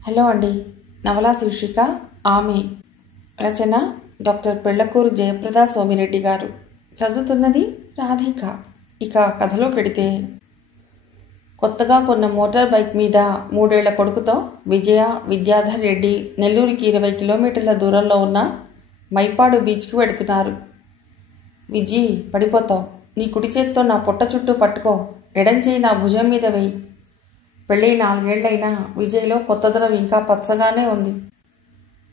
Hello అండి. నవలా శీర్షిక ఆమె. రచన డాక్టర్ పెళ్లకూరు జయప్రద సోమిరెడ్డి గారు. చదువుతున్నది రాధిక. ఇక కథలోకెడితే, కొత్తగా కొన్న మోటార్ బైక్ మీద 3 ఏళ్ల కొడుకుతో విజయ, విద్యాధర్ రెడ్డి నెల్లూరుకి 20 కిలోమీటర్ల దూరంలో ఉన్న మైపాడు బీచ్కి వెడుతున్నారు. విజీ, పడిపోతావు. నీ కుడి చేత్తో నా పొట్ట చుట్టూ పట్టుకో, ఎడం చేయి నా భుజం మీద వేయి. పెళ్ళి 4 ఏళ్లైనా విజయ్లో కొత్తదనం ఇంకా పచ్చగానే ఉంది.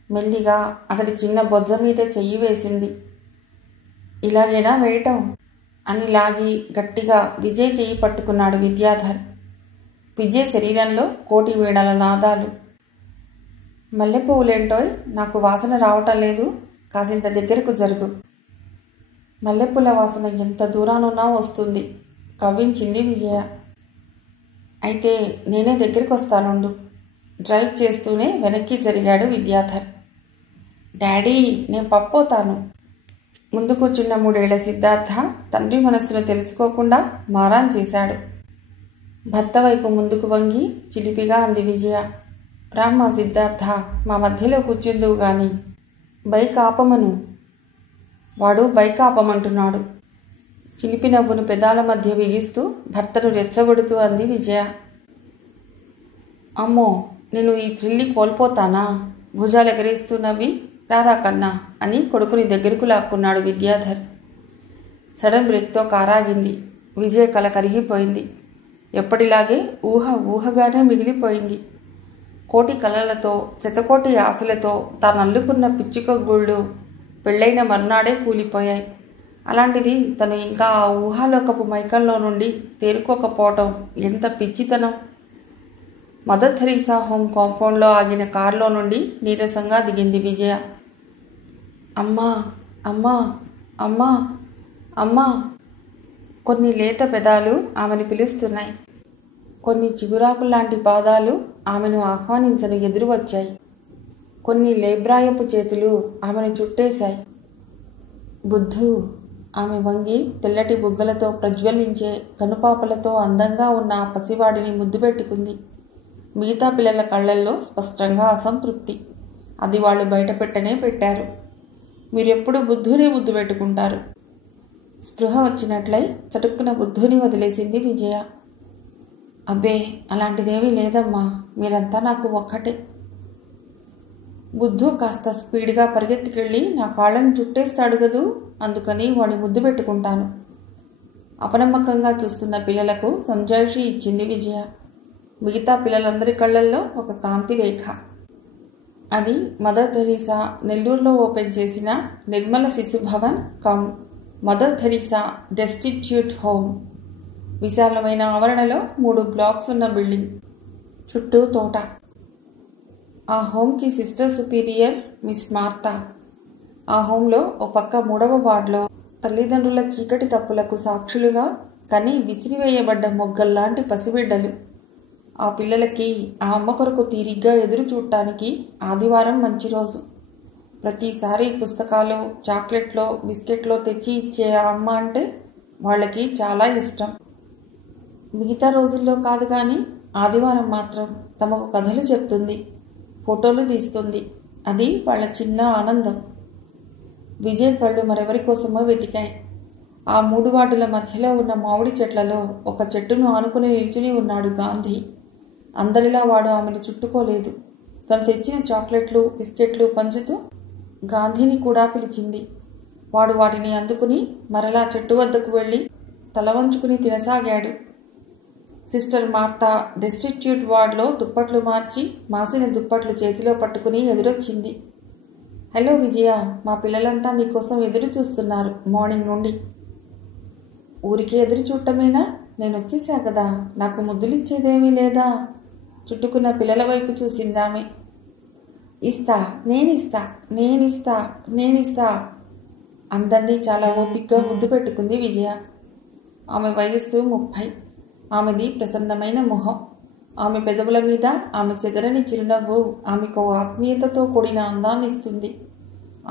మెల్లిగా అతడి చిన్న బొజ్జ మీద చెయ్యి వేసింది. ఇలాగేనా వేయటం అని లాగి గట్టిగా విజయ్ చెయ్యి పట్టుకున్నాడు విద్యాధర్. విజయ్ శరీరంలో కోటి వీణల నాదాలు. మల్లెపువ్వులేంటోయ్, నాకు వాసన రావటం లేదు, కాసింత దగ్గరకు జరుగు. మల్లెపూల వాసన ఎంత దూరానున్నా వస్తుంది, కవ్వించింది విజయ. అయితే నేనే దగ్గరికి వస్తానుండు. డ్రైవ్ చేస్తూనే వెనక్కి జరిగాడు విద్యాధర్. డాడీ, నేను పప్పోతాను. ముందు కూర్చున్న 3 ఏళ్ల సిద్ధార్థ తండ్రి మనస్సును తెలుసుకోకుండా మారాన్ చేశాడు. భర్త వైపు ముందుకు వంగి చిలిపిగా అంది విజయ. రామ్మా సిద్ధార్థ, మా మధ్యలో కూర్చుందువు గాని, బైక్ ఆపమను. వాడు బైక్ ఆపమంటున్నాడు. చిలిపి నవ్వును పెదాల మధ్య బిగిస్తూ భర్తను రెచ్చగొడుతూ అంది విజయ. అమ్మో, నేను ఈ థ్రిల్ని కోల్పోతానా? భుజాలు ఎగరేస్తూ నవ్వి, రారా కన్నా అని కొడుకుని దగ్గరకు లాక్కున్నాడు విద్యాధర్. సడన్ బ్రేక్తో కారాగింది. విజయ్ కల కరిగిపోయింది. ఎప్పటిలాగే ఊహగానే మిగిలిపోయింది. కోటి కలలతో, శతకోటి ఆశలతో తాను అల్లుకున్న పిచ్చుక గూళ్ళు పెళ్ళైన మర్నాడే కూలిపోయాయి. అలాంటిది తను ఇంకా ఆ ఊహాలోకపు మైకంలో నుండి తేరుకోకపోవటం ఎంత పిచ్చితనం. మదర్ థెరీసా హోమ్ కాంపౌండ్లో ఆగిన కారులో నుండి నీరసంగా దిగింది విజయ. అమ్మా, అమ్మా, అమ్మా, అమ్మా. కొన్ని లేత పెదాలు ఆమెను పిలుస్తున్నాయి. కొన్ని చిగురాకుల్లాంటి పాదాలు ఆమెను ఆహ్వానించను ఎదురు వచ్చాయి. కొన్ని లేబ్రాయపు చేతులు ఆమెను చుట్టేశాయి. బుద్ధు. ఆమె వంగి తెల్లటి బుగ్గలతో ప్రజ్వలించే కనుపాపలతో అందంగా ఉన్న ఆ పసివాడిని ముద్దు పెట్టుకుంది. మిగతా పిల్లల కళ్ళల్లో స్పష్టంగా అసంతృప్తి. అది వాళ్ళు బయట పెట్టారు. మీరెప్పుడు బుద్ధునే ముద్దు పెట్టుకుంటారు. స్పృహ వచ్చినట్లయి చటుక్కున బుద్ధుని వదిలేసింది విజయ. అబ్బే, అలాంటిదేమీ లేదమ్మా, మీరంతా నాకు ఒక్కటే. బుద్ధు కాస్త స్పీడ్గా పరిగెత్తుకెళ్ళి నా కాళ్ళను చుట్టేస్తాడు గదూ, అందుకని వాడి ముద్దు పెట్టుకుంటాను. అపనమ్మకంగా చూస్తున్న పిల్లలకు సంజాయిషి ఇచ్చింది విజయ. మిగతా పిల్లలందరి కళ్ళల్లో ఒక కాంతి రేఖ. అది మదర్ థెరీసా నెల్లూరులో ఓపెన్ చేసిన నిర్మల శిశు Bhavan come mother Teresa destitute home. విశాలమైన ఆవరణలో 3 బ్లాక్స్ ఉన్న బిల్డింగ్, చుట్టూ తోట. ఆ హోమ్కి సిస్టర్ సుపీరియర్ మిస్ మార్తా. ఆ హోంలో ఓ పక్క 3వ వార్డులో తల్లిదండ్రుల చీకటి తప్పులకు సాక్షులుగా కని విసిరివేయబడ్డ మొగ్గల్లాంటి పసిబిడ్డలు. ఆ పిల్లలకి ఆ అమ్మ కొరకు తీరిగ్గా ఎదురు చూడటానికి ఆదివారం మంచి రోజు. ప్రతిసారి పుస్తకాలు, చాక్లెట్లో, బిస్కెట్లో తెచ్చి ఇచ్చే ఆ అమ్మ అంటే వాళ్ళకి చాలా ఇష్టం. మిగతా రోజుల్లో కాదు కానీ ఆదివారం మాత్రం తమకు కథలు చెప్తుంది, ఫోటోలు తీస్తుంది. అది వాళ్ళ చిన్న ఆనందం. విజయ్ కళ్ళు మరెవరి కోసమో వెతికాయి. ఆ 3 వార్డుల మధ్యలో ఉన్న మామిడి చెట్లలో ఒక చెట్టును ఆనుకుని నిల్చుని ఉన్నాడు గాంధీ. అందరిలా వాడు ఆమెను చుట్టుకోలేదు. తను తెచ్చిన చాక్లెట్లు, బిస్కెట్లు పంచుతూ గాంధీని కూడా పిలిచింది. వాడు వాటిని అందుకుని మరలా చెట్టు వద్దకు వెళ్ళి తల వంచుకుని తినసాగాడు. సిస్టర్ మార్తా డెస్టిట్యూట్ వార్డులో దుప్పట్లు మార్చి మాసిన దుప్పట్లు చేతిలో పట్టుకుని ఎదురొచ్చింది. హలో విజయ, మా పిల్లలంతా నీకోసం ఎదురు చూస్తున్నారు మార్నింగ్ నుండి. ఊరికే ఎదురు చూడటమేనా? నేను వచ్చేసా కదా, నాకు ముద్దులిచ్చేదేమీ లేదా? చుట్టుకున్న పిల్లల వైపు చూసిందామె. ఇస్తా, నేనిస్తా, నేనిస్తా, నేనిస్తా. అందరినీ చాలా ఓపికగా ముద్దు పెట్టుకుంది విజయ. ఆమె వయస్సు 30. ఆమెది ప్రసన్నమైన మొహం. ఆమె పెదవుల మీద ఆమె చెదరని చిరునవ్వు ఆమెకు ఆత్మీయతతో కూడిన అందాన్ని ఇస్తుంది.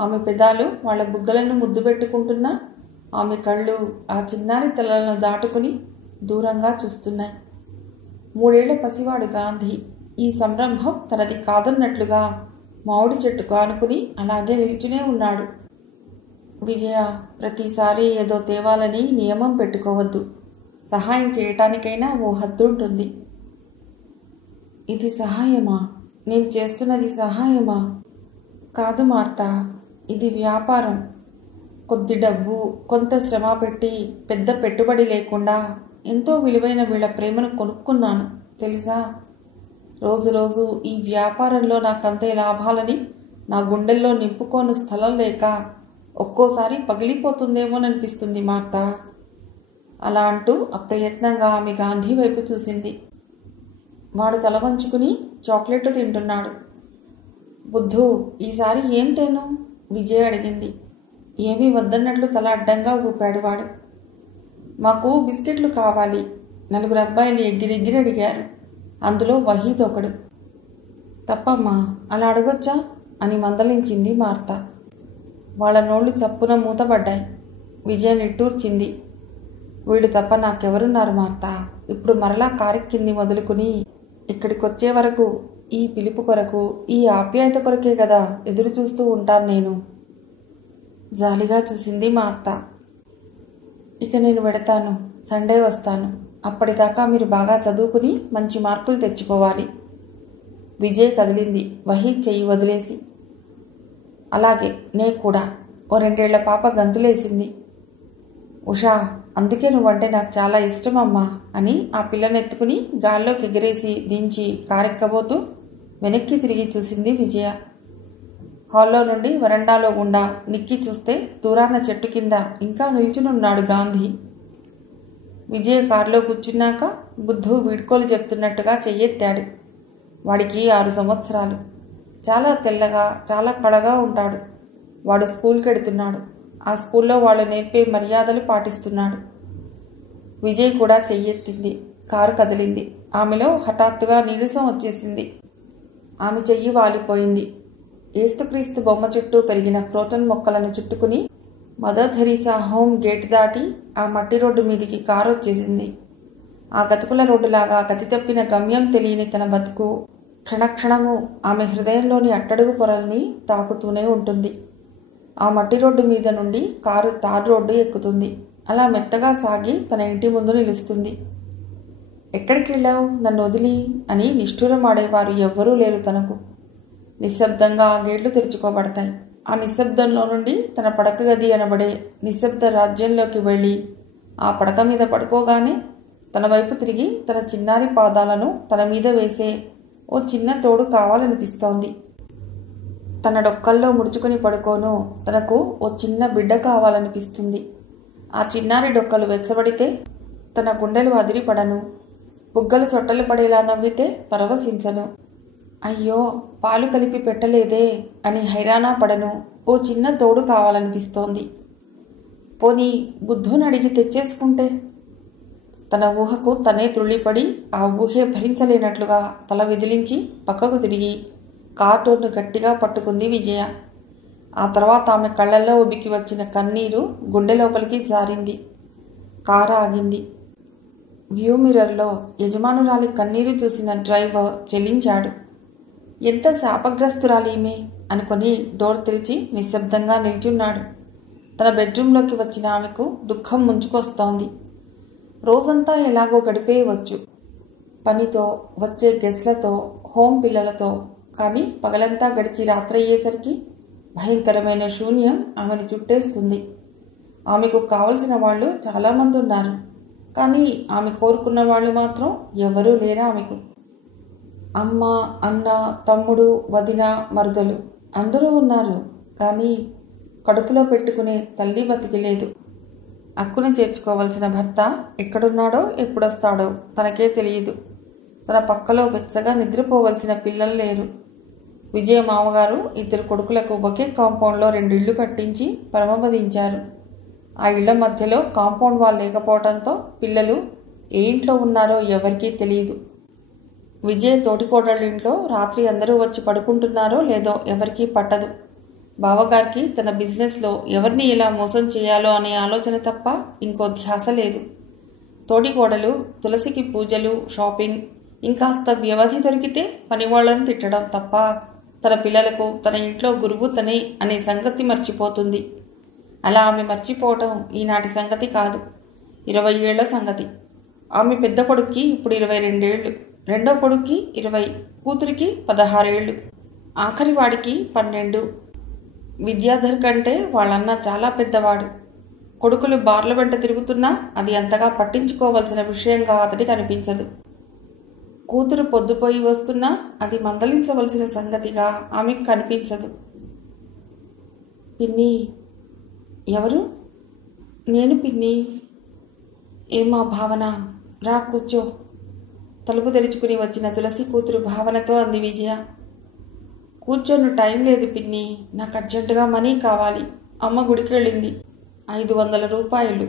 ఆమె పెదాలు వాళ్ళ బుగ్గలను ముద్దు పెట్టుకుంటున్నా ఆమె కళ్ళు ఆ చిన్నారి తలలను దాటుకుని దూరంగా చూస్తున్నాయి. 3 ఏళ్ల పసివాడు గాంధీ. ఈ సంరంభం తనది కాదన్నట్లుగా మామిడి చెట్టుకు ఆనుకుని అలాగే నిల్చునే ఉన్నాడు. విజయ, ప్రతిసారి ఏదో తేవాలని నియమం పెట్టుకోవద్దు. సహాయం చేయటానికైనా ఓ హద్దు ఉంటుంది. ఇది సహాయమా? నేను చేస్తున్నది సహాయమా? కాదు మార్తా, ఇది వ్యాపారం. కొద్ది డబ్బు, కొంత శ్రమ పెట్టి పెద్ద పెట్టుబడి లేకుండా ఎంతో విలువైన వీళ్ళ ప్రేమను కొనుక్కున్నాను తెలుసా. రోజు రోజు ఈ వ్యాపారంలో నాకంతే లాభాలని నా గుండెల్లో నింపుకోని స్థలం లేక ఒక్కోసారి పగిలిపోతుందేమోననిపిస్తుంది మార్తా. అలా అంటూ అప్రయత్నంగా ఆమె గాంధీ వైపు చూసింది. వాడు తల వంచుకుని చాక్లెట్లు తింటున్నాడు. బుద్ధు, ఈసారి ఏం తేను? విజయ్ అడిగింది. ఏమీ వద్దన్నట్లు తల అడ్డంగా ఊపాడు వాడు. మాకు బిస్కెట్లు కావాలి. 4 అబ్బాయిలు ఎగిరెగిరి అడిగారు. అందులో వహీద్ ఒకడు. తప్పమ్మా, అలా అడగొచ్చా అని మందలించింది మార్తా. వాళ్ళ నోళ్లు చప్పున మూతపడ్డాయి. విజయ్ నిట్టూర్చింది. వీళ్ళు తప్ప నాకెవరున్నారు మార్తా? ఇప్పుడు మరలా కారెక్కింది మొదలుకుని ఇక్కడికొచ్చే వరకు ఈ పిలుపు కొరకు, ఈ ఆప్యాయత కొరకే కదా ఎదురు చూస్తూ ఉంటాను నేను. జాలిగా చూసింది మా అత్త. ఇక నేను వెడతాను. సండే వస్తాను. అప్పటిదాకా మీరు బాగా చదువుకుని మంచి మార్కులు తెచ్చుకోవాలి. విజయ్ కదిలింది వహీద్ చెయ్యి వదిలేసి. అలాగే నే కూడా. ఓ 2 ఏళ్ల పాప గంతులేసింది. ఉషా, అందుకే నువ్వంటే నాకు చాలా ఇష్టమమ్మా అని ఆ పిల్లనెత్తుకుని గాల్లోకి ఎగిరేసి దించి కారెక్కబోతూ వెనక్కి తిరిగి చూసింది విజయ. హాల్లో నుండి వరండాలో గుండా నిక్కి చూస్తే దూరాన చెట్టు కింద ఇంకా నిల్చునున్నాడు గాంధీ. విజయ్ కారులో కూర్చున్నాక బుద్ధు వీడ్కోలు చెప్తున్నట్టుగా చెయ్యెత్తాడు. వాడికి 6 సంవత్సరాలు. చాలా తెల్లగా, చాలా కళగా ఉంటాడు. వాడు స్కూల్కి వెడుతున్నాడు. ఆ స్కూల్లో వాళ్ళు నేర్పే మర్యాదలు పాటిస్తున్నాడు. విజయ్ కూడా చెయ్యెత్తింది. కారు కదిలింది. ఆమెలో హఠాత్తుగా నీరసం వచ్చేసింది. ఆమె చెయ్యి వాలిపోయింది. ఏస్తుక్రీస్తు బొమ్మ చుట్టూ పెరిగిన క్రోటన్ మొక్కలను చుట్టుకుని మదర్ థెరీసా హోమ్ గేట్ దాటి ఆ మట్టి రోడ్డు మీదికి కారు వచ్చేసింది. ఆ గతుకుల రోడ్డులాగా గతి తప్పిన గమ్యం తెలియని తన బతుకు క్షణక్షణము ఆమె హృదయంలోని అట్టడుగు పొరల్ని తాకుతూనే ఉంటుంది. ఆ మట్టి రోడ్డు మీద నుండి కారు తార్ రోడ్డు ఎక్కుతుంది. అలా మెత్తగా సాగి తన ఇంటి ముందు నిలుస్తుంది. ఎక్కడికి వెళ్ళావు నన్ను వదిలి అని నిష్ఠూరమాడేవారు ఎవ్వరూ లేరు తనకు. నిశ్శబ్దంగా ఆ గేట్లు తెరుచుకోబడతాయి. ఆ నిశ్శబ్దంలో నుండి తన పడక గది అనబడే నిశ్శబ్ద రాజ్యంలోకి వెళ్ళి ఆ పడక మీద పడుకోగానే తన వైపు తిరిగి తన చిన్నారి పాదాలను తన మీద వేసే ఓ చిన్న తోడు కావాలనిపిస్తోంది. తన డొక్కల్లో ముడుచుకుని పడుకోను తనకు ఓ చిన్న బిడ్డ కావాలనిపిస్తుంది. ఆ చిన్నారి డొక్కలు వెచ్చబడితే తన గుండెలు అదిరిపడను. బుగ్గలు సొట్టలు పడేలా నవ్వితే పరవశించను. అయ్యో, పాలు కలిపి పెట్టలేదే అని హైరానా పడను. ఓ చిన్న తోడు కావాలనిపిస్తోంది. పోనీ బుద్ధుని అడిగి తెచ్చేసుకుంటే? తన ఊహకు తనే తుళ్ళిపడి ఆ ఊహే భరించలేనట్లుగా తల విదిలించి పక్కకు తిరిగి కార్టూన్ను గట్టిగా పట్టుకుంది విజయ. ఆ తర్వాత ఆమె కళ్ళల్లో ఉబికి వచ్చిన కన్నీరు గుండె లోపలికి జారింది. కారు ఆగింది. వ్యూ మిర్రర్లో యజమానురాలి కన్నీరు చూసిన డ్రైవర్ చెల్లించాడు. ఎంత శాపగ్రస్తురాలీమే అనుకుని డోర్ తెరిచి నిశ్శబ్దంగా నిల్చున్నాడు. తన బెడ్రూంలోకి వచ్చిన ఆమెకు దుఃఖం ముంచుకొస్తోంది. రోజంతా ఎలాగో గడిపేయవచ్చు, పనితో, వచ్చే గెస్ట్లతో, హోమ్ పిల్లలతో. కానీ పగలంతా గడిచి రాత్రయ్యేసరికి భయంకరమైన శూన్యం ఆమెను చుట్టేస్తుంది. ఆమెకు కావలసిన వాళ్ళు చాలామంది ఉన్నారు. కానీ ఆమె కోరుకున్న వాళ్ళు మాత్రం ఎవరూ లేరా ఆమెకు. అమ్మ, అన్న, తమ్ముడు, వదిన, మరుదలు అందరూ ఉన్నారు. కానీ కడుపులో పెట్టుకునే తల్లి బతికి లేదు. అక్కున చేర్చుకోవలసిన భర్త ఎక్కడున్నాడో ఎప్పుడొస్తాడో తనకే తెలియదు. తన పక్కలో వెచ్చగా నిద్రపోవలసిన పిల్లలు లేరు. విజయ మామగారు 2 కొడుకులకు ఒకే కాంపౌండ్లో 2 ఇళ్లు కట్టించి పరమపదించారు. ఆ ఇళ్ల మధ్యలో కాంపౌండ్ వాల్ లేకపోవడంతో పిల్లలు ఏ ఇంట్లో ఉన్నారో ఎవరికీ తెలియదు. విజయ తోటికోడళ్ళ ఇంట్లో రాత్రి అందరూ వచ్చి పడుకుంటున్నారో లేదో ఎవరికీ పట్టదు. బావగారికి తన బిజినెస్లో ఎవరిని ఎలా మోసం చేయాలో అనే ఆలోచన తప్ప ఇంకో ధ్యాస లేదు. తోటికోడలు తులసికి పూజలు, షాపింగ్, ఇంకాస్త వ్యవధి దొరికితే పనివాళ్లను తిట్టడం తప్ప తన పిల్లలకు తన ఇంట్లో గురువు తనే అనే సంగతి మర్చిపోతుంది. అలా ఆమె మర్చిపోవటం ఈనాటి సంగతి కాదు, 20 ఏళ్ల సంగతి. ఆమె పెద్ద కొడుక్కి ఇప్పుడు 22 ఏళ్లు, రెండో కొడుక్కి 20, కూతురికి 16 ఏళ్లు, ఆఖరి వాడికి 12. విద్యాధర్ కంటే వాళ్ళన్న చాలా పెద్దవాడు. కొడుకులు బార్ల వెంట తిరుగుతున్నా అది అంతగా పట్టించుకోవలసిన విషయంగా అతడికి అనిపించదు. కూతురు పొద్దుపోయి వస్తున్నా అది మందలించవలసిన సంగతిగా ఆమెకు కనిపించదు. పిన్ని. ఎవరు? నేను పిన్ని. ఏమా భావన, రా కూర్చో. తలుపు తెరుచుకుని వచ్చిన తులసి కూతురు భావనతో అంది విజయ. కూర్చోను, టైం లేదు పిన్ని, నాకు అర్జెంటుగా మనీ కావాలి. అమ్మ గుడికి వెళ్ళింది, 500 రూపాయలు.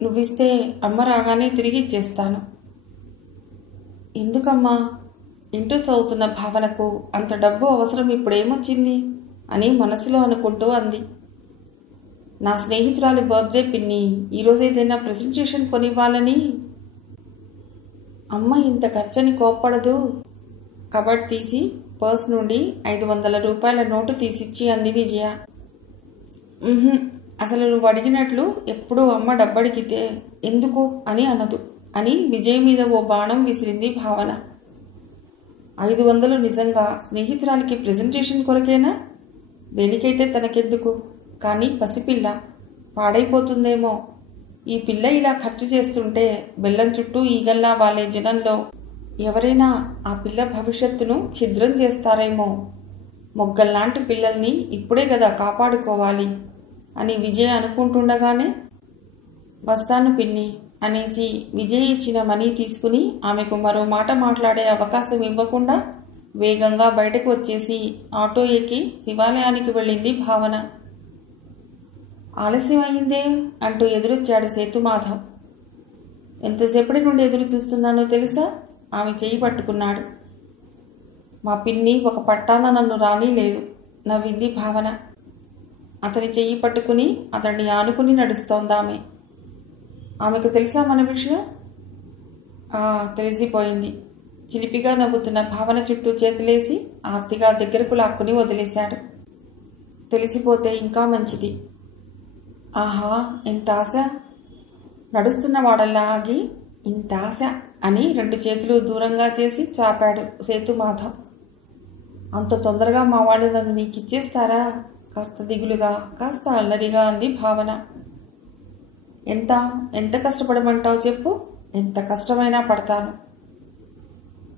నువ్విస్తే అమ్మ రాగానే తిరిగి ఇచ్చేస్తాను. ఎందుకమ్మా? ఇంటూ చదువుతున్న భావనకు అంత డబ్బు అవసరం ఇప్పుడేమొచ్చింది అని మనసులో అనుకుంటూ అంది. నా స్నేహితురాలి బర్త్డే పిన్ని, ఈరోజు ఏదైనా ప్రెజెంటేషన్ కొనివ్వాలని. అమ్మ ఇంత ఖర్చని కోప్పడదు. కబడ్ తీసి పర్స్ నుండి 500 రూపాయల నోటు తీసిచ్చి అంది విజయ. అసలు నువ్వు అడిగినట్లు ఎప్పుడూ అమ్మ డబ్బడిగితే ఎందుకు అని అనదు అని విజయ్ మీద ఓ బాణం విసిరింది భావన. 500 నిజంగా స్నేహితురాలికి ప్రెజెంటేషన్ కొరకేనా? దేనికైతే తనకెందుకు, కానీ పసిపిల్ల పాడైపోతుందేమో. ఈ పిల్ల ఇలా ఖర్చు చేస్తుంటే బెల్లం చుట్టూ ఈగల్లా వాలే జనంలో ఎవరైనా ఆ పిల్ల భవిష్యత్తును ఛిద్రం చేస్తారేమో. మొగ్గల్లాంటి పిల్లల్ని ఇప్పుడే కదా కాపాడుకోవాలి అని విజయ్ అనుకుంటుండగానే వస్తాను పిన్ని అనేసి విజయ్ ఇచ్చిన మనీ తీసుకుని ఆమెకు మరో మాట మాట్లాడే అవకాశం ఇవ్వకుండా వేగంగా బయటకు వచ్చేసి ఆటో ఎక్కి శివాలయానికి వెళ్ళింది భావన. ఆలస్యం అయిందే అంటూ ఎదురొచ్చాడు సేతుమాధవ్. ఎంతసేపటి నుండి ఎదురు చూస్తున్నానో తెలుసా? ఆమె చెయ్యి పట్టుకున్నాడు. మా పిన్ని ఒక పట్టాన నన్ను రానీలేదు నవ్వింది భావన. అతని చెయ్యి పట్టుకుని అతన్ని ఆనుకుని నడుస్తోందామె. ఆమెకు తెలుసా మన విషయం? తెలిసిపోయింది. చిలిపిగా నవ్వుతున్న భావన చుట్టూ చేతులేసి ఆర్తిగా దగ్గరకు లాక్కుని వదిలేశాడు. తెలిసిపోతే ఇంకా మంచిది. ఆహా, ఎంత ఆశ! నడుస్తున్న వాడల్లా ఆగి ఇంత ఆశ అని 2 చేతులు దూరంగా చేసి చాపాడు సేతుమాధవ్. అంత తొందరగా మా వాళ్ళు నన్ను నీకిచ్చేస్తారా? కాస్త దిగులుగా, కాస్త అల్లరిగా అంది భావన. ఎంత కష్టపడమంటావు చెప్పు? ఎంత కష్టమైనా పడతాను.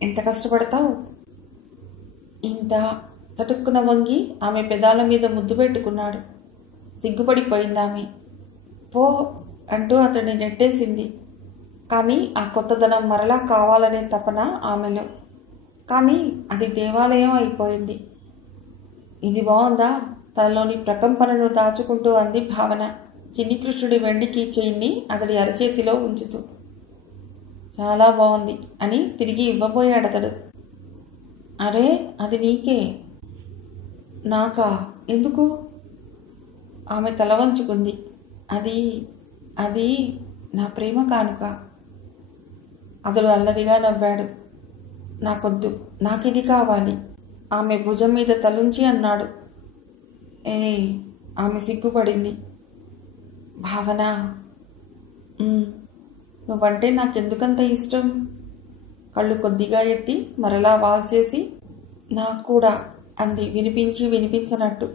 ఎంత కష్టపడతావు? ఇంత. చటుక్కున వంగి ఆమె పెదాల మీద ముద్దు పెట్టుకున్నాడు. సిగ్గుపడిపోయిందామె. పో అంటూ అతన్ని నెట్టేసింది. కానీ ఆ కొత్తదనం మరలా కావాలనే తపన ఆమెలో. కానీ అది దేవాలయం అయిపోయింది. ఇది బాగుందా? తనలోని ప్రకంపనను దాచుకుంటూ అంది భావన, చిన్ని కృష్ణుడి వెండి కీచైన్ని అతడి అరచేతిలో ఉంచుతూ. చాలా బాగుంది అని తిరిగి ఇవ్వబోయాడతడు. అరే, అది నీకే. నాకా? ఎందుకు? ఆమె తల వంచుకుంది. అది నా ప్రేమ కానుక. అతడు అల్లరిగా నవ్వాడు. నాకొద్దు, నాకిది కావాలి. ఆమె భుజం మీద తలుంచి అన్నాడు. ఆమె సిగ్గుపడింది. భావన, నువ్వంటే నాకెందుకంత ఇష్టం? కళ్ళు కొద్దిగా ఎత్తి మరలా వాల్చేసి నాకు కూడా అంది వినిపించనట్టు.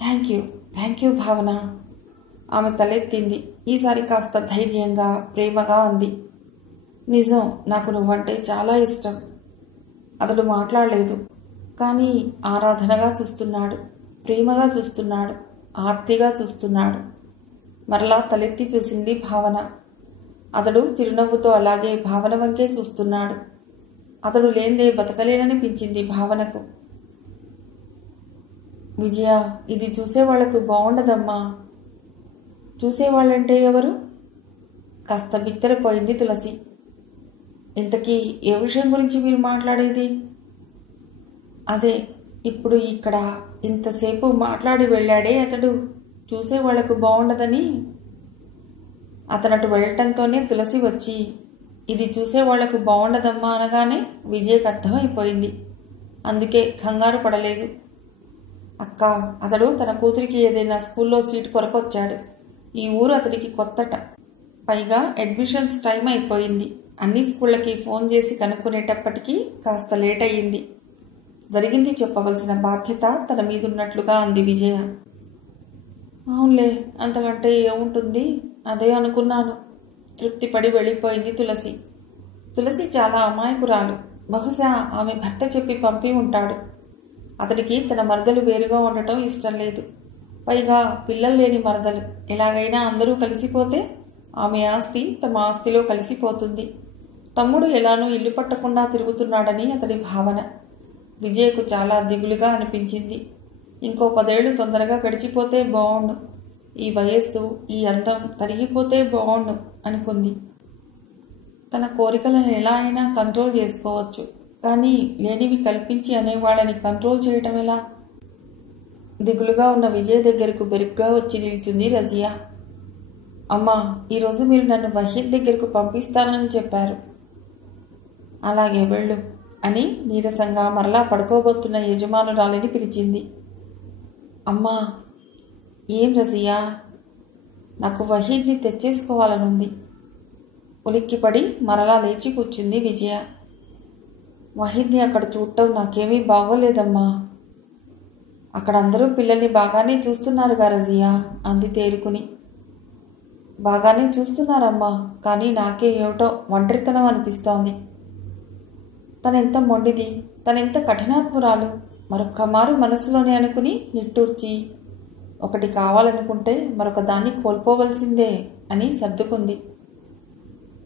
థ్యాంక్ యూ భావన. ఆమె తలెత్తింది. ఈసారి కాస్త ధైర్యంగా, ప్రేమగా అంది. నిజం, నాకు నువ్వంటే చాలా ఇష్టం. అతడు మాట్లాడలేదు, కానీ ఆరాధనగా చూస్తున్నాడు, ప్రేమగా చూస్తున్నాడు, ఆర్తిగా చూస్తున్నాడు. మరలా తలెత్తి చూసింది భావన. అతడు చిరునవ్వుతో అలాగే భావన వంకే చూస్తున్నాడు. అతడు లేందే బతకలేననిపించింది భావనకు. విజయ, ఇది చూసేవాళ్లకు బాగుండదమ్మా. చూసేవాళ్ళంటే ఎవరు? కాస్త బిత్తరపోయింది తులసి. ఇంతకీ ఏ విషయం గురించి మీరు మాట్లాడేది? అదే, ఇప్పుడు ఇక్కడ ఇంతసేపు మాట్లాడి వెళ్ళాడే అతడు, చూసేవాళ్లకు బాగుండదని. అతనటు వెళ్ళటంతోనే తులసి వచ్చి ఇది చూసేవాళ్లకు బాగుండదమ్మా అనగానే విజయ్కి అర్థమైపోయింది. అందుకే కంగారు పడలేదు. అక్క, అతడు తన కూతురికి ఏదైనా స్కూల్లో సీటు కొరకొచ్చాడు. ఈ ఊరు అతడికి కొత్తట. పైగా అడ్మిషన్స్ టైం అయిపోయింది. అన్ని స్కూళ్ళకి ఫోన్ చేసి కనుక్కునేటప్పటికీ కాస్త లేట్ అయ్యింది. జరిగింది చెప్పవలసిన బాధ్యత తన మీదున్నట్లుగా అంది విజయ. అవునులే, అంతకంటే ఏముంటుంది, అదే అనుకున్నాను. తృప్తిపడి వెళ్ళిపోయింది తులసి. తులసి చాలా అమాయకురాలు. బహుశా ఆమె భర్త చెప్పి పంపి ఉంటాడు. అతడికి తన మరదలు వేరుగా ఉండటం ఇష్టం లేదు. పైగా పిల్లలు లేని మరదలు. ఎలాగైనా అందరూ కలిసిపోతే ఆమె ఆస్తి తమ ఆస్తిలో కలిసిపోతుంది. తమ్ముడు ఎలానూ ఇల్లు పట్టకుండా తిరుగుతున్నాడని అతడి భావన. విజయకు చాలా దిగులుగా అనిపించింది. ఇంకో 10 ఏళ్లు తొందరగా గడిచిపోతే బావుండు. ఈ వయస్సు, ఈ అందం తరిగిపోతే బావుండు అనుకుంది. తన కోరికలను ఎలా అయినా కంట్రోల్ చేసుకోవచ్చు, కానీ లేనివి కల్పించి అనేవాళ్ళని కంట్రోల్ చేయటం ఎలా? దిగులుగా ఉన్న విజయ్ దగ్గరకు బెరుగ్గా వచ్చి నిల్చుంది రజియా. అమ్మా, ఈరోజు మీరు నన్ను వహీద్ దగ్గరకు పంపిస్తానని చెప్పారు. అలాగే వెళ్ళు అని నీరసంగా మరలా పడుకోబోతున్న యజమానురాలిని పిలిచింది. అమ్మా. ఏం రజియా? నాకు వహీద్ని తెచ్చేసుకోవాలనుంది. ఉలిక్కిపడి మరలా లేచి కూర్చుంది విజయ. వహీద్ని అక్కడ చూడటం నాకేమీ బాగోలేదమ్మా. అక్కడ అందరూ పిల్లల్ని బాగానే చూస్తున్నారుగా రజియా అంది తేరుకుని. బాగానే చూస్తున్నారమ్మా, కానీ నాకే ఏమిటో ఒంటరితనం అనిపిస్తోంది. తనెంత మొండిది, తనెంత కఠినాత్మురాలు. మరొక్క మారు మనసులోనే అనుకుని నిట్టూర్చి, ఒకటి కావాలనుకుంటే మరొక దాన్ని కోల్పోవలసిందే అని సర్దుకుంది.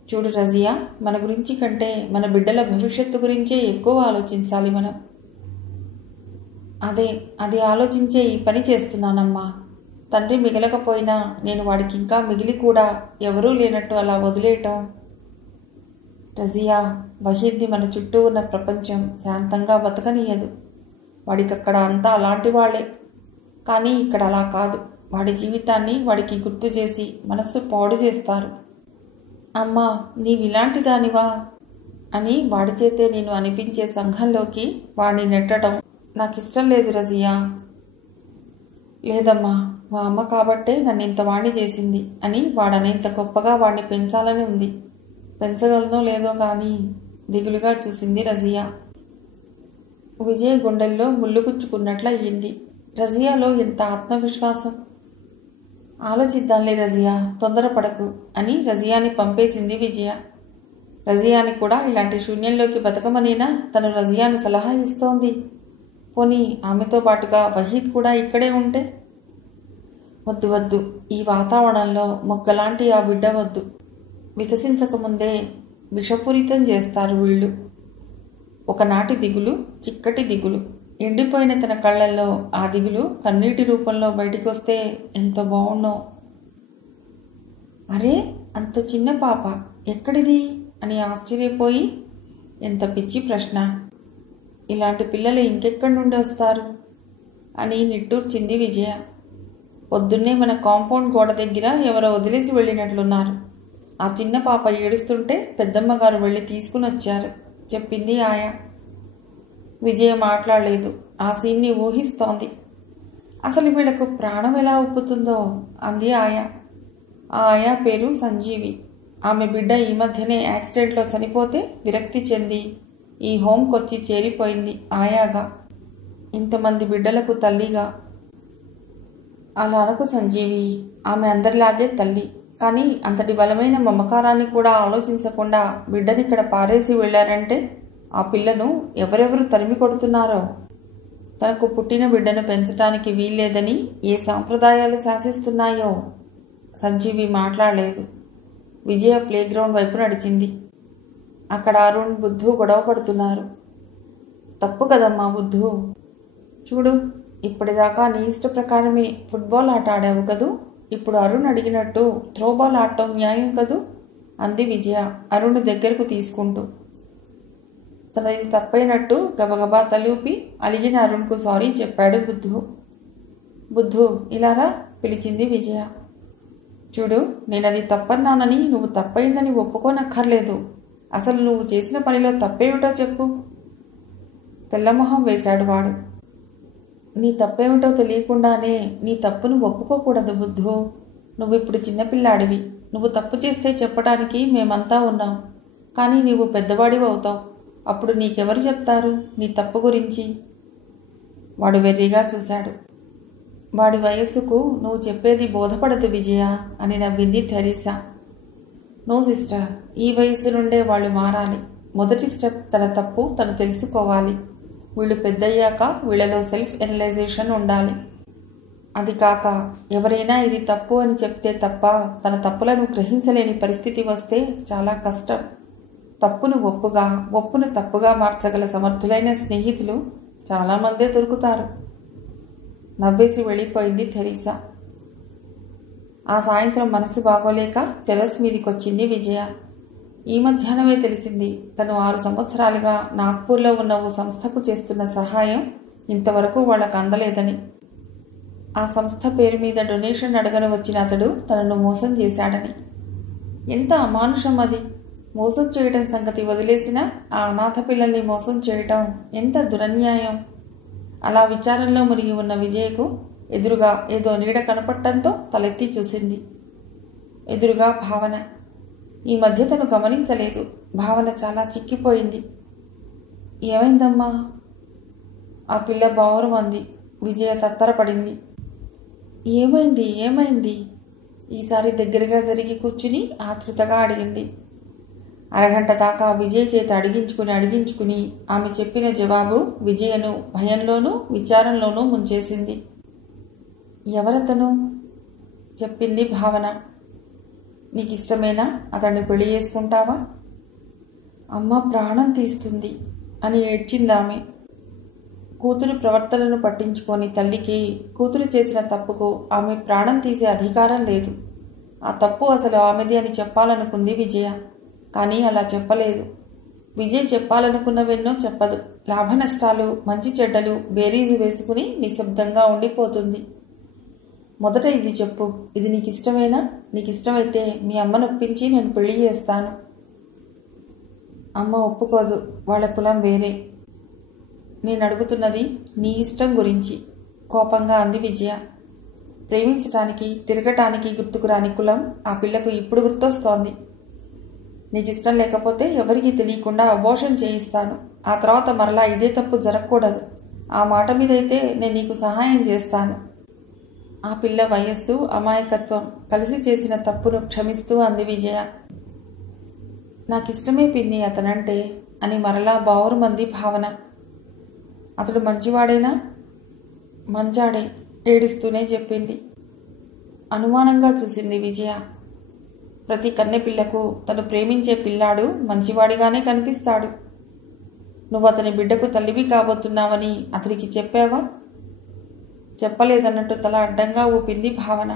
చూడు రజియా, మన గురించి కంటే మన బిడ్డల భవిష్యత్తు గురించే ఎక్కువ ఆలోచించాలి మనం. అది ఆలోచించే ఈ పని చేస్తున్నానమ్మా. తండ్రి మిగలకపోయినా నేను వాడికి ఇంకా మిగిలి కూడా ఎవరూ లేనట్టు అలా వదిలేయటం. రజియా, వహీద్ని మన చుట్టూ ఉన్న ప్రపంచం శాంతంగా బతకనీయదు. వాడికక్కడ అంతా అలాంటి వాళ్లే. కానీ ఇక్కడ అలా కాదు. వాడి జీవితాన్ని వాడికి గుర్తు చేసి మనస్సు పాడు చేస్తారు. అమ్మా, నీవిలాంటి దానివా అని వాడి చేతే నేను అనిపించే సంఘంలోకి వాడిని నెట్టడం నాకిష్టం లేదు రజియా. లేదమ్మా, మా అమ్మ కాబట్టే నన్ను ఇంత వాణ్ణి చేసింది అని వాడనేంత గొప్పగా వాణ్ణి పెంచాలని ఉంది. పెంచగలనో లేదో కానీ దిగులుగా చూసింది రజియా. విజయ్ గుండెల్లో ముళ్ళుగుచ్చుకున్నట్లయింది. రజియాలో ఎంత ఆత్మవిశ్వాసం! ఆలోచిద్దాంలే రజియా, తొందరపడకు అని రజియాని పంపేసింది విజయ. రజియాని కూడా ఇలాంటి శూన్యంలోకి బతకమనేనా తను రజియాను సలహా ఇస్తోంది? పోనీ ఆమెతో పాటుగా వహీద్ కూడా ఇక్కడే ఉంటే? వద్దు వద్దు, ఈ వాతావరణంలో మొగ్గలాంటి ఆ బిడ్డ వద్దు. వికసించకముందే విషపూరితం చేస్తారు వీళ్ళు. ఒకనాటి దిగులు చిక్కటి దిగులు. ఎండిపోయిన తన కళ్ళల్లో ఆ దిగులు కన్నీటి రూపంలో బయటికొస్తే ఎంత బావుండో. అరే, అంత చిన్న పాప ఎక్కడిది అని ఆశ్చర్యపోయి, ఎంత పిచ్చి ప్రశ్న! ఇలాంటి పిల్లలు ఇంకెక్కడి నుండి వస్తారు అని నిట్టూర్చింది విజయ. పొద్దున్నే మన కాంపౌండ్ గోడ దగ్గర ఎవరో వదిలేసి వెళ్ళినట్లున్నారు. ఆ చిన్న పాప ఏడుస్తుంటే పెద్దమ్మగారు వెళ్ళి తీసుకుని వచ్చారు చెప్పింది ఆయా. విజయ మాట్లాడలేదు. ఆ సీన్ని ఊహిస్తోంది. అసలు వీళ్లకు ప్రాణం ఎలా ఉప్పుతుందో అంది ఆయా. ఆ ఆయా పేరు సంజీవి. ఆమె బిడ్డ ఈ మధ్యనే యాక్సిడెంట్లో చనిపోతే విరక్తి చెంది ఈ హోంకొచ్చి చేరిపోయింది ఆయాగా. ఇంతమంది బిడ్డలకు తల్లిగా. అలా అనకు సంజీవి, ఆమె అందరిలాగే తల్లి. కానీ అంతటి బలమైన మమకారాన్ని కూడా ఆలోచించకుండా బిడ్డనిక్కడ పారేసి వెళ్లారంటే ఆ పిల్లను ఎవరెవరు తరిమి కొడుతున్నారో. తనకు పుట్టిన బిడ్డను పెంచటానికి వీల్లేదని ఏ సాంప్రదాయాలు శాసిస్తున్నాయో. సంజీవి మాట్లాడలేదు. విజయ ప్లేగ్రౌండ్ వైపు నడిచింది. అక్కడ అరుణ్, బుద్ధు గొడవ పడుతున్నారు. తప్పు కదమ్మా బుద్ధు. చూడు, ఇప్పటిదాకా నీ ఇష్ట ప్రకారమే ఫుట్బాల్ ఆట ఆడావు కదూ. ఇప్పుడు అరుణ్ అడిగినట్టు త్రోబాల్ ఆడటం న్యాయం కదూ అంది విజయ అరుణ్ దగ్గరకు తీసుకుంటూ. తనది తప్పైనట్టు గబగబా తలూపి అలిగిన అరుణ్కు సారీ చెప్పాడు బుద్ధు. బుద్ధు ఇలారా పిలిచింది విజయ. చూడు, నేనది తప్పన్నానని నువ్వు తప్పైందని ఒప్పుకోనక్కర్లేదు. అసలు నువ్వు చేసిన పనిలో తప్పేమిటో చెప్పు. తెల్లమొహం వేశాడు వాడు. నీ తప్పేమిటో తెలియకుండానే నీ తప్పును ఒప్పుకోకూడదు బుద్ధు. నువ్విప్పుడు చిన్నపిల్లాడివి. నువ్వు తప్పు చేస్తే చెప్పడానికి మేమంతా ఉన్నాం. కానీ నీవు పెద్దవాడివి అవుతావు. అప్పుడు నీకెవరు చెప్తారు నీ తప్పు గురించి? వాడు వెర్రిగా చూశాడు. వాడి వయస్సుకు నువ్వు చెప్పేది బోధపడదు విజయ అని నవ్వింది థెరిసా. నో సిస్టర్, ఈ వయస్సు నుండే వాళ్ళు మారాలి. మొదటి స్టెప్ తన తప్పు తను తెలుసుకోవాలి. వీళ్ళు పెద్దయ్యాక వీళ్ళలో సెల్ఫ్ ఎనలైజేషన్ ఉండాలి. అది కాక ఎవరైనా ఇది తప్పు అని చెప్తే తప్ప తన తప్పులను గ్రహించలేని పరిస్థితి వస్తే చాలా కష్టం. తప్పును ఒప్పుగా, ఒప్పును తప్పుగా మార్చగల సమర్థులైన స్నేహితులు చాలామందే దొరుకుతారు. నవ్వేసి వెళ్ళిపోయింది థెరిసా. ఆ సాయంత్రం మనసు బాగోలేక టెర్రస్ మీదికొచ్చింది విజయ. ఈ మధ్యాహ్నమే తెలిసింది తను 6 సంవత్సరాలుగా నాగ్పూర్లో ఉన్న ఓ సంస్థకు చేస్తున్న సహాయం ఇంతవరకు వాళ్ళకు అందలేదని. ఆ సంస్థ పేరు మీద డొనేషన్ అడగను వచ్చిన అతడు తనను మోసం చేశాడని. ఎంత అమానుషం అది! మోసం చేయటం సంగతి వదిలేసినా ఆ అనాథ పిల్లల్ని మోసం చేయటం ఎంత దురన్యాయం! అలా విచారంలో మునిగి ఉన్న విజయకు ఎదురుగా ఏదో నీడ కనపడటంతో తలెత్తి చూసింది. ఎదురుగా భావన. ఈ మధ్య తను గమనించలేదు. భావన చాలా చిక్కిపోయింది. ఏమైందమ్మా? ఆ పిల్ల బావురమంది. విజయ తత్తరపడింది. ఏమైంది ఏమైంది? ఈసారి దగ్గరగా జరిగి కూర్చుని ఆతృతగా అడిగింది. అరగంట దాకా విజయ్ చేత అడిగించుకుని ఆమె చెప్పిన జవాబు విజయను భయంలోనూ విచారంలోనూ ముంచేసింది. ఎవరతను? చెప్పింది భావన. నీకిష్టమేనా? అతన్ని పెళ్లి చేసుకుంటావా? అమ్మ ప్రాణం తీస్తుంది అని ఏడ్చిందామె. కూతురు ప్రవర్తనను పట్టించుకొని తల్లికి కూతురు చేసిన తప్పుకు ఆమె ప్రాణం తీసే అధికారం లేదు. ఆ తప్పు అసలు ఆమెది అని చెప్పాలనుకుంది విజయ. కానీ అలా చెప్పలేదు. విజయ్ చెప్పాలనుకున్నవెన్నో చెప్పదు. లాభ నష్టాలు, మంచి చెడ్డలు బేరీజు వేసుకుని నిశ్శబ్దంగా ఉండిపోతుంది. మొదట ఇది చెప్పు. ఇది నీకిష్టమేనా? నీకిష్టమైతే మీ అమ్మను ఒప్పించి నేను పెళ్లి చేస్తాను. అమ్మ ఒప్పుకోదు. వాళ్ళ కులం వేరే. నేను అడుగుతున్నది నీ ఇష్టం గురించి కోపంగా అంది విజయ. ప్రేమించటానికి, తిరగటానికి గుర్తుకురాని కులం ఆ పిల్లకు ఇప్పుడు గుర్తొస్తోంది. నీకిష్టం లేకపోతే ఎవరికీ తెలియకుండా అబోర్షన్ చేయిస్తాను. ఆ తర్వాత మరలా ఇదే తప్పు జరగకూడదు. ఆ మాట మీదైతే నేను నీకు సహాయం చేస్తాను. ఆ పిల్ల వయస్సు, అమాయకత్వం కలిసి చేసిన తప్పును క్షమిస్తూ అంది విజయ. నాకిష్టమే పిన్ని అతనంటే అని మరలా బావురుమంది భావన. అతడు మంచివాడేనా? మంచాడే, ఏడుస్తూనే చెప్పింది. అనుమానంగా చూసింది విజయ. ప్రతి కన్నెపిల్లకు తను ప్రేమించే పిల్లాడు మంచివాడిగానే కనిపిస్తాడు. నువ్వు అతని బిడ్డకు తల్లివి కాబోతున్నావని అతనికి చెప్పావా? చెప్పలేదన్నట్టు తల అడ్డంగా ఊపింది భావన.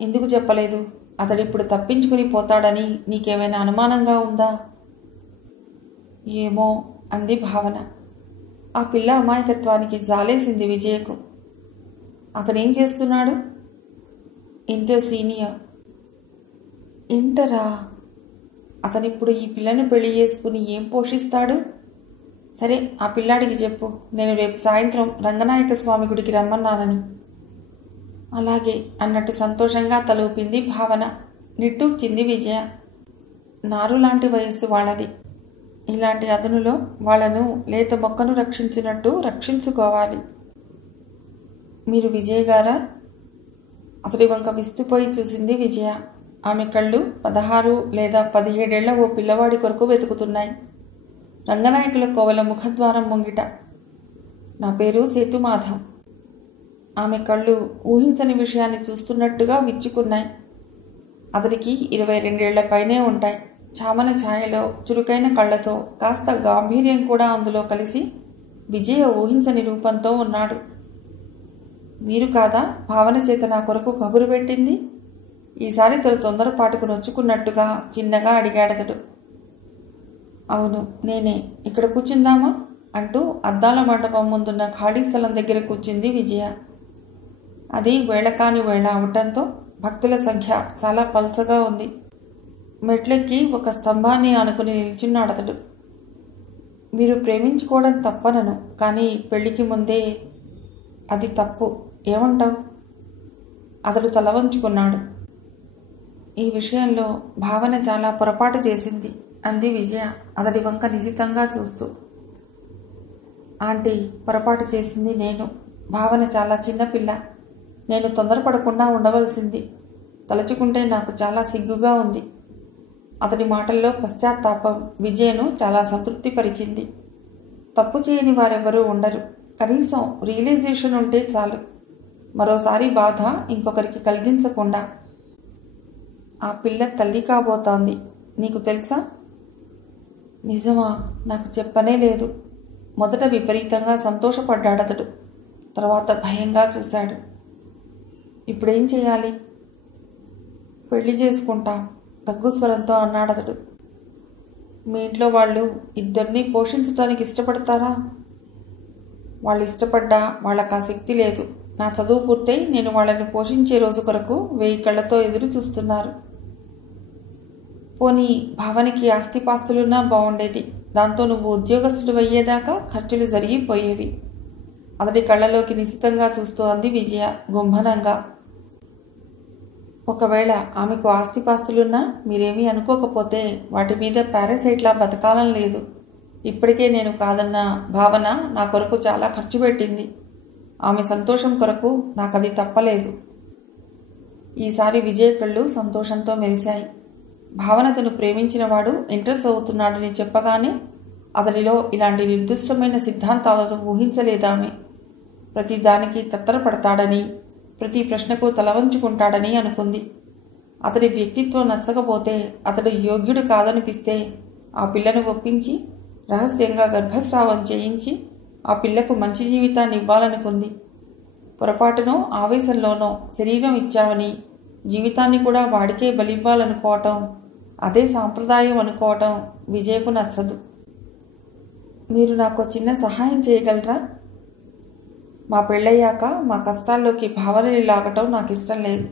ఎందుకు చెప్పలేదు? అతడిప్పుడు తప్పించుకుని పోతాడని నీకేమైనా అనుమానంగా ఉందా? ఏమో అంది భావన. ఆ పిల్ల అమాయకత్వానికి జాలేసింది విజయకు. అతనేం చేస్తున్నాడు? Inter senior. ఇంటరా? అతనిప్పుడు ఈ పిల్లను పెళ్లి చేసుకుని ఏం పోషిస్తాడు? సరే, ఆ పిల్లాడికి చెప్పు నేను రేపు సాయంత్రం రంగనాయక స్వామి గుడికి రమ్మన్నానని. అలాగే అన్నట్టు సంతోషంగా తలూపింది భావన. నిట్టూర్చింది విజయ. నారులాంటి వయస్సు వాళ్ళది. ఇలాంటి అదునులో వాళ్లను లేత మొక్కను రక్షించినట్టు రక్షించుకోవాలి. మీరు విజయ్ గారా? అతడి వంక విస్తుపోయి చూసింది విజయ. ఆమె కళ్ళు 16 లేదా 17 ఓ పిల్లవాడి కొరకు వెతుకుతున్నాయి. రంగనాయకుల కోవల ముఖద్వారం ముంగిట. నా పేరు సేతుమాధవ్. ఆమె కళ్ళు ఊహించని విషయాన్ని చూస్తున్నట్టుగా విచ్చుకున్నాయి. అతడికి 22 పైనే ఉంటాయి. చామన ఛాయలో, చురుకైన కళ్లతో, కాస్త గాంభీర్యం కూడా అందులో కలిసి విజయ ఊహించని రూపంతో ఉన్నాడు. మీరు కాదా భావన చేత నా కొరకు కబురు పెట్టింది? ఈసారి తను తొందరపాటుకు నొచ్చుకున్నట్టుగా చిన్నగా అడిగాడతడు. అవును, నేనే. ఇక్కడ కూర్చుందామా అంటూ అద్దాల మండపం ముందున్న ఖాళీ స్థలం దగ్గర కూర్చుంది విజయ. అది వేళకాని వేళ అవటంతో భక్తుల సంఖ్య చాలా పల్చగా ఉంది. మెట్లెక్కి ఒక స్తంభాన్ని ఆనుకుని నిల్చున్నాడతడు. మీరు ప్రేమించుకోవడం తప్పనను, కానీ పెళ్లికి ముందే అది తప్పు. ఏమంటావు? అతడు తల వంచుకున్నాడు. ఈ విషయంలో భావన చాలా పొరపాటు చేసింది అంది విజయ అతడి వంక నిశితంగా చూస్తూ. ఆంటీ, పొరపాటు చేసింది నేను. భావన చాలా చిన్నపిల్ల. నేను తొందరపడకుండా ఉండవలసింది. తలుచుకుంటే నాకు చాలా సిగ్గుగా ఉంది. అతడి మాటల్లో పశ్చాత్తాపం విజయను చాలా సంతృప్తిపరిచింది. తప్పు చేయని వారెవరూ ఉండరు. కనీసం రియలైజేషన్ ఉంటే చాలు. మరోసారి బాధ ఇంకొకరికి కలిగించకుండా. ఆ పిల్ల తల్లి కాబోతోంది. నీకు తెలుసా? నిజమా? నాకు చెప్పనే లేదు. మొదట విపరీతంగా సంతోషపడ్డాడతడు. తర్వాత భయంగా చూశాడు. ఇప్పుడేం చేయాలి? పెళ్లి చేసుకుంటా తగ్గు స్వరంతో అన్నాడతడు. మీ ఇంట్లో వాళ్ళు ఇద్దరినీ పోషించడానికి ఇష్టపడతారా? వాళ్ళు ఇష్టపడ్డా వాళ్ళకు ఆ శక్తి లేదు. నా చదువు పూర్తయి నేను వాళ్ళని పోషించే రోజు కొరకు 1000 కళ్ళతో ఎదురు చూస్తున్నారు. పోనీ భావనకి ఆస్తిపాస్తులున్నా బాగుండేది. దాంతో నువ్వు ఉద్యోగస్తుడు అయ్యేదాకా ఖర్చులు జరిగిపోయేవి. అతడి కళ్ళలోకి నిశితంగా చూస్తూ అంది విజయ గుంభనంగా. ఒకవేళ ఆమెకు ఆస్తిపాస్తులున్నా మీరేమీ అనుకోకపోతే వాటి మీద పారాసైట్లా బతకాలం లేదు. ఇప్పటికే నేను కాదన్న భావన నా కొరకు చాలా ఖర్చు పెట్టింది. ఆమె సంతోషం కొరకు నాకది తప్పలేదు. ఈసారి విజయ్ కళ్ళు సంతోషంతో మెరిశాయి. భావన తను ప్రేమించినవాడు ఇంటర్ చదువుతున్నాడని చెప్పగానే అతడిలో ఇలాంటి నిర్దిష్టమైన సిద్ధాంతాలను ఊహించలేదామె. ప్రతిదానికి తత్తరపడతాడని, ప్రతి ప్రశ్నకు తలవంచుకుంటాడని అనుకుంది. అతడి వ్యక్తిత్వం నచ్చకపోతే, అతడు యోగ్యుడు కాదనిపిస్తే ఆ పిల్లను ఒప్పించి రహస్యంగా గర్భస్రావం చేయించి ఆ పిల్లకు మంచి జీవితాన్ని ఇవ్వాలనుకుంది. పొరపాటునో ఆవేశంలోనో శరీరం ఇచ్చామని జీవితాన్ని కూడా వాడికే బలివ్వాలనుకోవటం, అదే సాంప్రదాయం అనుకోవటం విజయకు నచ్చదు. మీరు నాకు చిన్న సహాయం చేయగలరా? మా పెళ్ళయ్యాక మా కష్టాల్లోకి భావనని లాగటం నాకు ఇష్టం లేదు.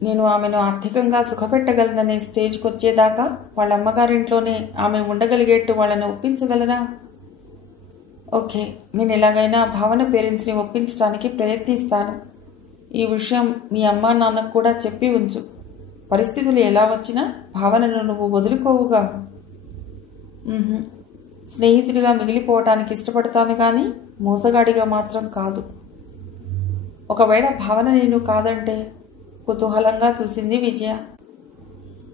నేను ఆమెను ఆర్థికంగా సుఖపెట్టగలననే స్టేజ్కి వచ్చేదాకా వాళ్ళ అమ్మగారింట్లోనే ఆమె ఉండగలిగేట్టు వాళ్ళని ఒప్పించగలరా? ఓకే, నేను ఎలాగైనా భావన పేరెంట్స్ని ఒప్పించడానికి ప్రయత్నిస్తాను. ఈ విషయం మీ అమ్మా నాన్నకు కూడా చెప్పి ఉంచు. పరిస్థితులు ఎలా వచ్చినా భావనను నువ్వు వదులుకోవుగా. స్నేహితుడిగా మిగిలిపోవటానికి ఇష్టపడతాను కానీ మోసగాడిగా మాత్రం కాదు. ఒకవేళ భావన నేను కాదంటే? కుతూహలంగా చూసింది విజయ.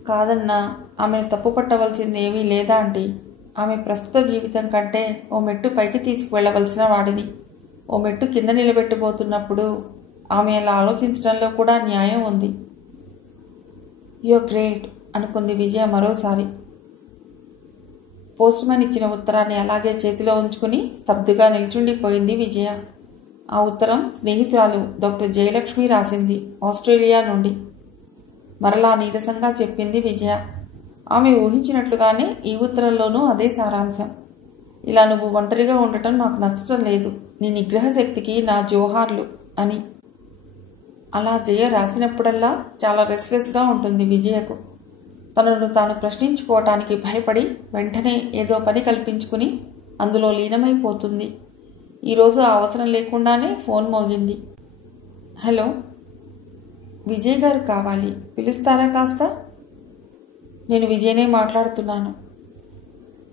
కాదన్నా ఆమెను తప్పు పట్టవలసింది ఏమీ లేదా అండి. ఆమె ప్రస్తుత జీవితం కంటే ఓ మెట్టు పైకి తీసుకువెళ్లవలసిన వాడిని. ఓ మెట్టు కింద నిలబెట్టబోతున్నప్పుడు ఆమె అలా ఆలోచించడంలో కూడా న్యాయం ఉంది. యు గ్రేట్ అనుకుంది విజయ మరోసారి. పోస్ట్మ్యాన్ ఇచ్చిన ఉత్తరాన్ని అలాగే చేతిలో ఉంచుకుని స్తబ్దుగా నిల్చుండిపోయింది విజయ. ఆ ఉత్తరం స్నేహితురాలు డాక్టర్ జయలక్ష్మి రాసింది, ఆస్ట్రేలియా నుండి. మరలా నీరసంగా చెప్పింది విజయ. ఆమె ఊహించినట్లుగానే ఈ ఉత్తరంలోనూ అదే సారాంశం. ఇలా నువ్వు ఒంటరిగా ఉండటం నాకు నచ్చటం లేదు. నీ నిగ్రహ శక్తికి నా జోహార్లు అని. అలా జయ రాసినప్పుడల్లా చాలా రెస్ట్లెస్గా ఉంటుంది విజయకు. తనను తాను ప్రశ్నించుకోవటానికి భయపడి వెంటనే ఏదో పని కల్పించుకుని అందులో లీనమైపోతుంది. ఈరోజు ఆ అవసరం లేకుండానే ఫోన్ మోగింది. హలో, విజయ్ గారు కావాలి, పిలుస్తారా కాస్త? నేను విజయనే మాట్లాడుతున్నాను.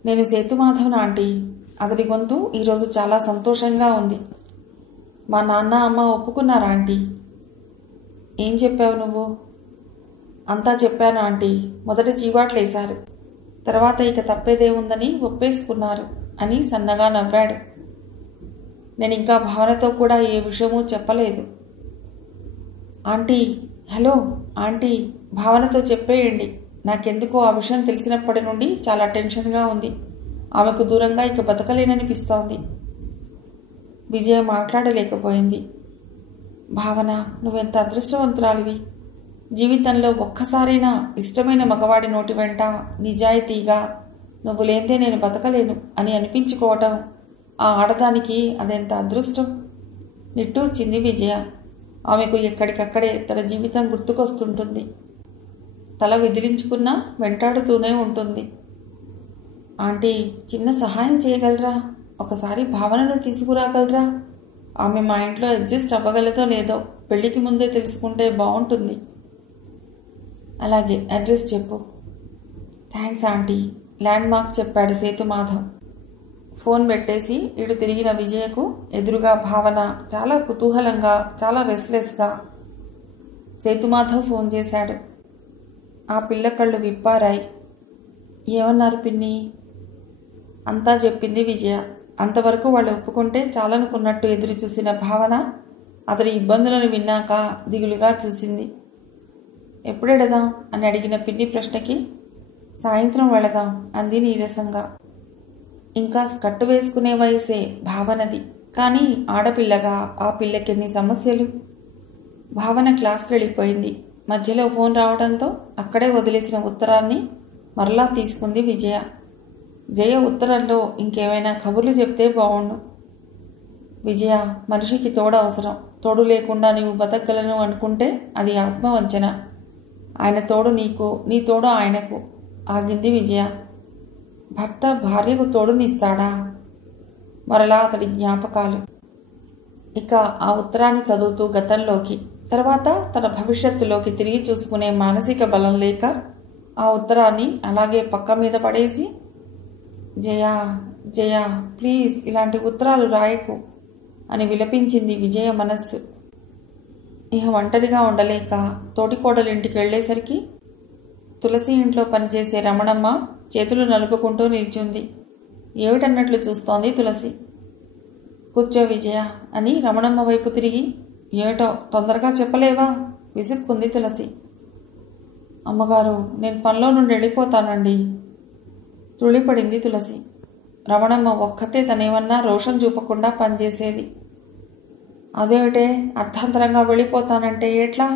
నేను సేతుమాధవన్ ఆంటీ. అతడి గొంతు ఈరోజు చాలా సంతోషంగా ఉంది. మా నాన్న అమ్మ ఒప్పుకున్నారా ఆంటీ? ఏం చెప్పావు నువ్వు? అంతా చెప్పాను ఆంటీ. మొదట చీవాట్లేశారు, తర్వాత ఇక తప్పేదేముందని ఒప్పేసుకున్నారు అని సన్నగా నవ్వాడు. నేను ఇంకా భావనతో కూడా ఏ విషయమూ చెప్పలేదు. ఆంటీ, హలో ఆంటీ, భావనతో చెప్పేయండి. నాకెందుకో ఆ విషయం తెలిసినప్పటి నుండి చాలా టెన్షన్గా ఉంది. ఆమెకు దూరంగా ఇక బతకలేననిపిస్తోంది. విజయ మాట్లాడలేకపోయింది. భావన, నువ్వెంత అదృష్టవంతురాలివి. జీవితంలో ఒక్కసారైనా ఇష్టమైన మగవాడి నోటి వెంట నిజాయితీగా నువ్వు లేందే నేను బతకలేను అని అనిపించుకోవటం ఆ ఆడదానికి అదెంత అదృష్టం. నిట్టూర్చింది విజయ. ఆమెకు ఎక్కడికక్కడే తన జీవితం గుర్తుకొస్తుంటుంది. తల విదిలించుకున్నా వెంటాడుతూనే ఉంటుంది. ఆంటీ, చిన్న సహాయం చేయగలరా? ఒకసారి భావనను తీసుకురాగలరా? ఆమె మా ఇంట్లో అడ్జస్ట్ అవ్వగలదో లేదో పెళ్లికి ముందే తెలుసుకుంటే బాగుంటుంది. అలాగే, అడ్రస్ చెప్పు. థ్యాంక్స్ ఆంటీ, ల్యాండ్ మార్క్ చెప్పాడు సేతుమాధవ్. ఫోన్ పెట్టేసి ఇటు తిరిగిన విజయకు ఎదురుగా భావన చాలా కుతూహలంగా, చాలా రెస్లెస్గా. సేతుమాధవ్ ఫోన్ చేశాడు. ఆ పిల్ల కళ్ళు విప్పారాయి. ఏమన్నారు పిన్ని? అంతా చెప్పింది విజయ. అంతవరకు వాళ్ళు ఒప్పుకుంటే చాలనుకున్నట్టు ఎదురు చూసిన భావన అతడి ఇబ్బందులను విన్నాక దిగులుగా చూసింది. ఎప్పుడెడదాం అని అడిగిన పిన్ని ప్రశ్నకి సాయంత్రం వెళదాం అంది నీరసంగా. ఇంకా స్కర్టు వేసుకునే వయసే భావనది, కానీ ఆడపిల్లగా ఆ పిల్లకెన్ని సమస్యలు. భావన క్లాస్కి వెళ్ళిపోయింది. మధ్యలో ఫోన్ రావడంతో అక్కడే వదిలేసిన ఉత్తరాన్ని మరలా తీసుకుంది విజయ. జయ ఉత్తరంలో ఇంకేమైనా కబుర్లు చెప్తే బావుండు. విజయ, మనిషికి తోడు అవసరం. తోడు లేకుండా నీవు బతకగలను అనుకుంటే అది ఆత్మవంచన. ఆయన తోడు నీకు, నీ తోడు ఆయనకు. ఆగింది విజయ. భర్త భార్యకు తోడునిస్తాడా? మరలా అతడి జ్ఞాపకాలు. ఇక ఆ ఉత్తరాన్ని చదువుతూ గతంలోకి, తర్వాత తన భవిష్యత్తులోకి తిరిగి చూసుకునే మానసిక బలం లేక ఆ ఉత్తరాన్ని అలాగే పక్క మీద పడేసి, జయా జయా ప్లీజ్ ఇలాంటి ఉత్తరాలు రాయకు అని విలపించింది విజయ మనస్సు. ఇహ ఒంటరిగా ఉండలేక తోటికోడలింటికి వెళ్లేసరికి తులసి ఇంట్లో పనిచేసే రమణమ్మ చేతులు నలుపుకుంటూ నిల్చుంది. ఏమిటన్నట్లు చూస్తోంది తులసి. కూర్చో విజయ అని రమణమ్మ వైపు తిరిగి, ఏమిటో తొందరగా చెప్పలేవా? విసుక్కుంది తులసి. అమ్మగారు, నేను పనిలో నుండి వెళ్ళిపోతానండి. తుళ్ళిపడింది తులసి. రమణమ్మ ఒక్కతే తనేమన్నా రోషం చూపకుండా పనిచేసేది. అదేమిటే, అర్థాంతరంగా వెళ్ళిపోతానంటే ఎట్లా?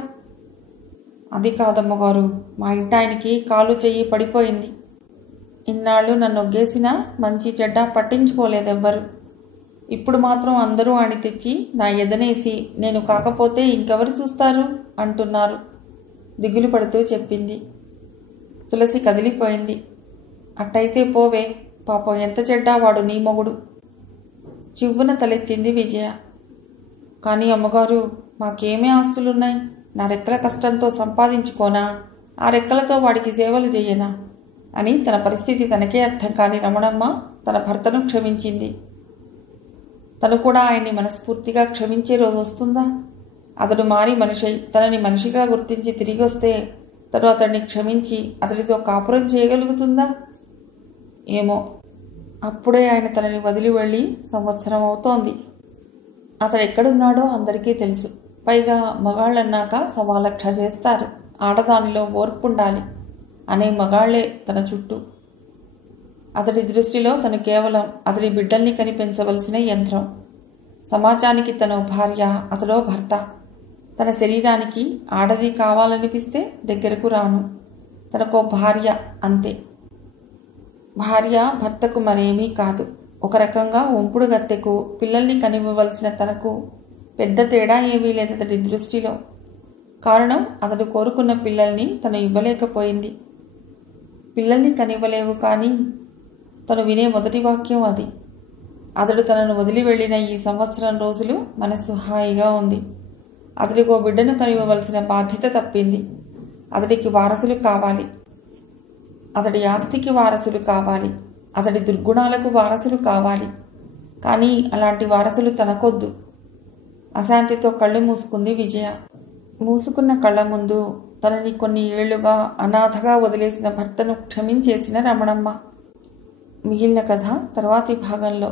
అది కాదమ్మగారు, మా ఇంటాయనకి కాలు చెయ్యి పడిపోయింది. ఇన్నాళ్ళు నన్ను ఒగ్గేసినా మంచి చెడ్డ పట్టించుకోలేదెవ్వరు. ఇప్పుడు మాత్రం అందరూ ఆడి తెచ్చి నా ఎదనేసి నేను కాకపోతే ఇంకెవరు చూస్తారు అంటున్నారు. దిగులు పడుతూ చెప్పింది. తులసి కదిలిపోయింది. అట్టయితే పోవే, పాపం ఎంత చెడ్డా వాడు నీ మొగుడు. చివ్వున తలెత్తింది విజయ. కానీ అమ్మగారు, మాకేమీ ఆస్తులున్నాయి. నా రెక్కల కష్టంతో సంపాదించుకోనా? ఆ రెక్కలతో వాడికి సేవలు చెయ్యనా అని తన పరిస్థితి తనకే అర్థం కాని రమణమ్మ తన భర్తను క్షమించింది. తను కూడా ఆయన్ని మనస్ఫూర్తిగా క్షమించే రోజు వస్తుందా? అతడు మారి మనిషై తనని మనిషిగా గుర్తించి తిరిగి వస్తే తను అతడిని క్షమించి అతడితో కాపురం చేయగలుగుతుందా? ఏమో. అప్పుడే ఆయన తనని వదిలి వెళ్ళి సంవత్సరం అవుతోంది. అతడు ఎక్కడున్నాడో అందరికీ తెలుసు. పైగా మగాళ్ళన్నాక సవాలక్ష చేస్తారు. ఆడదానిలో ఓర్పుండాలి అనే మగాళ్లే తన చుట్టూ. అతడి దృష్టిలో తను కేవలం అతడి బిడ్డల్ని కనిపించవలసిన యంత్రం. సమాజానికి తను భార్య, అతడో భర్త. తన శరీరానికి ఆడది కావాలనిపిస్తే దగ్గరకు రాను. తనకో భార్య, అంతే. భార్య భర్తకు మరేమీ కాదు. ఒక రకంగా ఉంపుడు గత్తెకు పిల్లల్ని కనివ్వవలసిన తనకు పెద్ద తేడా ఏమీ లేదు అతడి దృష్టిలో. కారణం, అతడు కోరుకున్న పిల్లల్ని తను ఇవ్వలేకపోయింది. పిల్లల్ని కనివ్వలేవు కానీ తను వినే మొదటి వాక్యం అది. అతడు తనను వదిలి వెళ్ళిన ఈ సంవత్సరం రోజులు మనస్సు హాయిగా ఉంది. అతడికో బిడ్డను కనివ్వవలసిన బాధ్యత తప్పింది. అతడికి వారసులు కావాలి. అతడి ఆస్తికి వారసులు కావాలి. అతడి దుర్గుణాలకు వారసులు కావాలి. కానీ అలాంటి వారసులు తనకొద్దు. అశాంతితో కళ్ళు మూసుకుంది విజయ. మూసుకున్న కళ్ళ ముందు తనని కొన్ని ఏళ్లుగా అనాథగా వదిలేసిన భర్తను క్షమించేసిన రమణమ్మ. మిగిలిన కథ తర్వాతి భాగంలో.